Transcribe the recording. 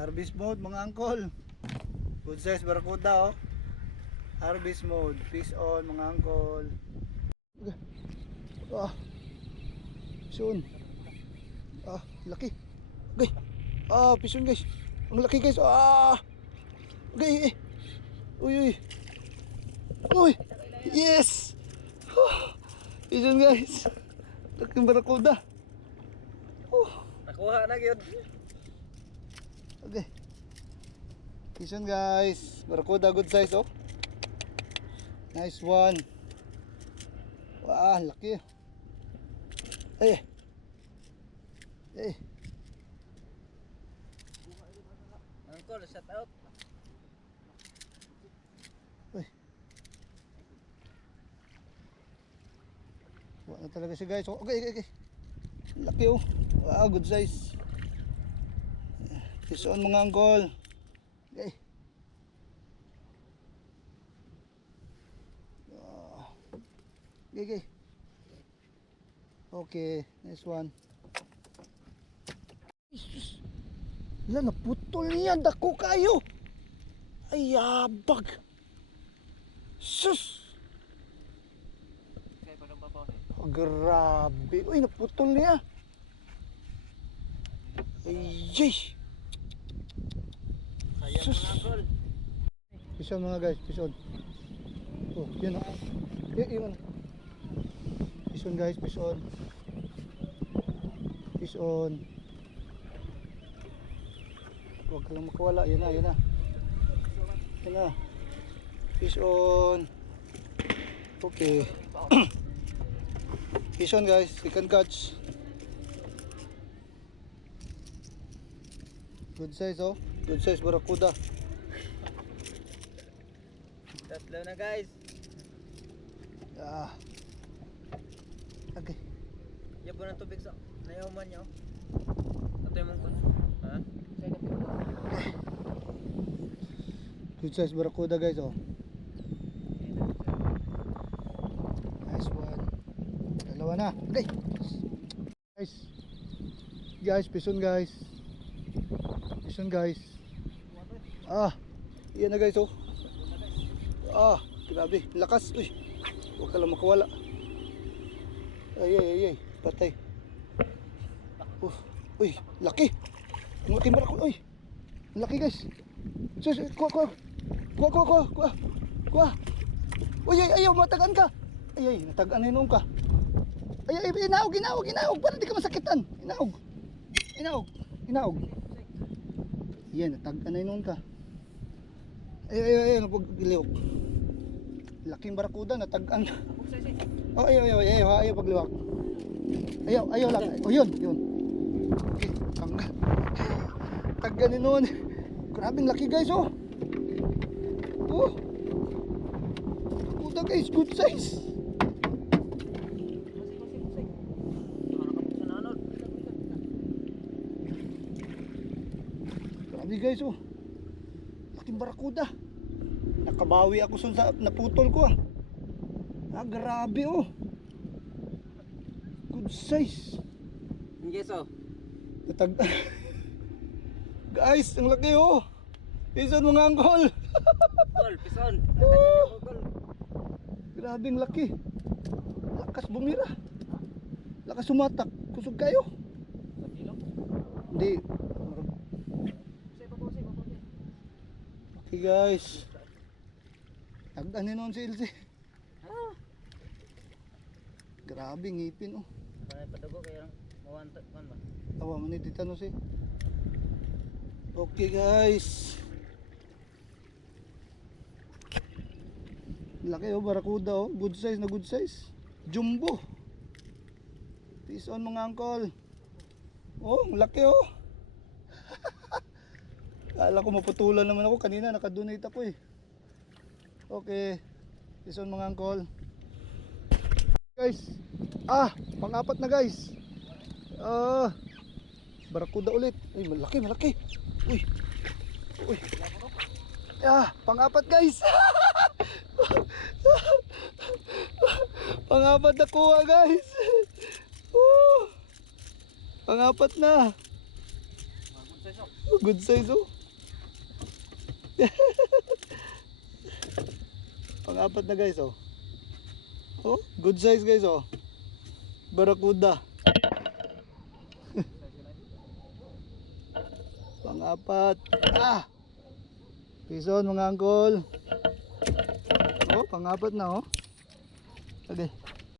Harvest mode mga angkol. Good size barakuda oh. Harvest mode. Fish on mga angkol. Ah. Soon. Ah, laki. Gay. Ah, pison guys. Ang laki guys. Ah. Gay. Uy, uy. Uy. Yes. Pison guys. Laking barakuda. Nakuha na gyud. Okay. Pison guys. Barakuda good size oh. Nice one. Wah, laki. Eh. Eh. Angkol, shout out. Uy. Wala na talaga siya guys. Okay, okay, okay. Laki oh. Wow, good size. Fish on mga angkol. Okay. Okay, okay. Okay, nice one. Wala, naputol niya. Dako kayo. Ay, yabag. Sus. Oh, grabe. Uy, naputol niya. Ay, Sayang sus. mga angkol. Fish on mga guys, fish on. Oh, yun oh. Yun. Fish on guys, fish on. Fish on. Huwag ka lang makawala. Yun na, yun na. Yun na. Fish on. Okay. Fish on guys, you can catch. Good size oh. Good size barakuda. Tatlo na guys. Ah. Okay. Yabo ng tubig sa nayaman niyo. Ato yung mungkon. Ha? Good size barakuda guys oh. Nice one. Dalawa na. Okay. Guys. Guys, pison guys. Pison guys. Ah. Iyan na guys oh. Ah, grabe. Lakas. Uy. Huwag ka lang makawala. Ay. Patay. Uy, laki. Ang laki barakuda. Uy. Ang laki guys. Sus, kuha. Uy, ayaw, matagan ka. Ay, natagaan na yun ka. Ay, inaog. Para di ka masakitan. Inaog. Yan, natagaan na yun ka. Ay, napagiliwag. Laking barakuda, natagaan. Oh, ayaw pagliwak. Ayaw lang. Oh, yun. Okay, tanggal. Tagaan na yun. Grabing laki guys oh. Oh. Puta guys, good size. Grabe guys oh. Laking barakuda. Nakabawi ako sa naputol ko ah. Ah, grabe oh. Good size. Yes oh. Natag Guys, ang laki oh. Pison mga angkol. Angkol, pison. Grabing laki. Lakas bumira. Lakas sumatak. Kusog kayo. Hindi. Okay guys. Tag-anin nun si Ilse. Grabing ngipin oh. Padugo kaya mawantag man ba? Tawa man ni titanos eh. Okay guys. Laki oh, barakuda oh. Good size. Jumbo. Fish on mga angkol. Oh, laki oh. Kala ko maputulan naman ako. Kanina nakadonate ako eh. Okay. Fish on mga angkol. Guys. Ah, pang-apat na guys. Barakuda ulit. Ay, malaki. Uy. Ah, pang-apat guys. Pang-apat na kuha guys. Pang-apat na. Oh, good size oh. Pang-apat na guys oh. Oh, good size guys oh. Barakuda. Pang-apat. Ah! Pison mga angkol. Oh, pang-apat na oh. Okay.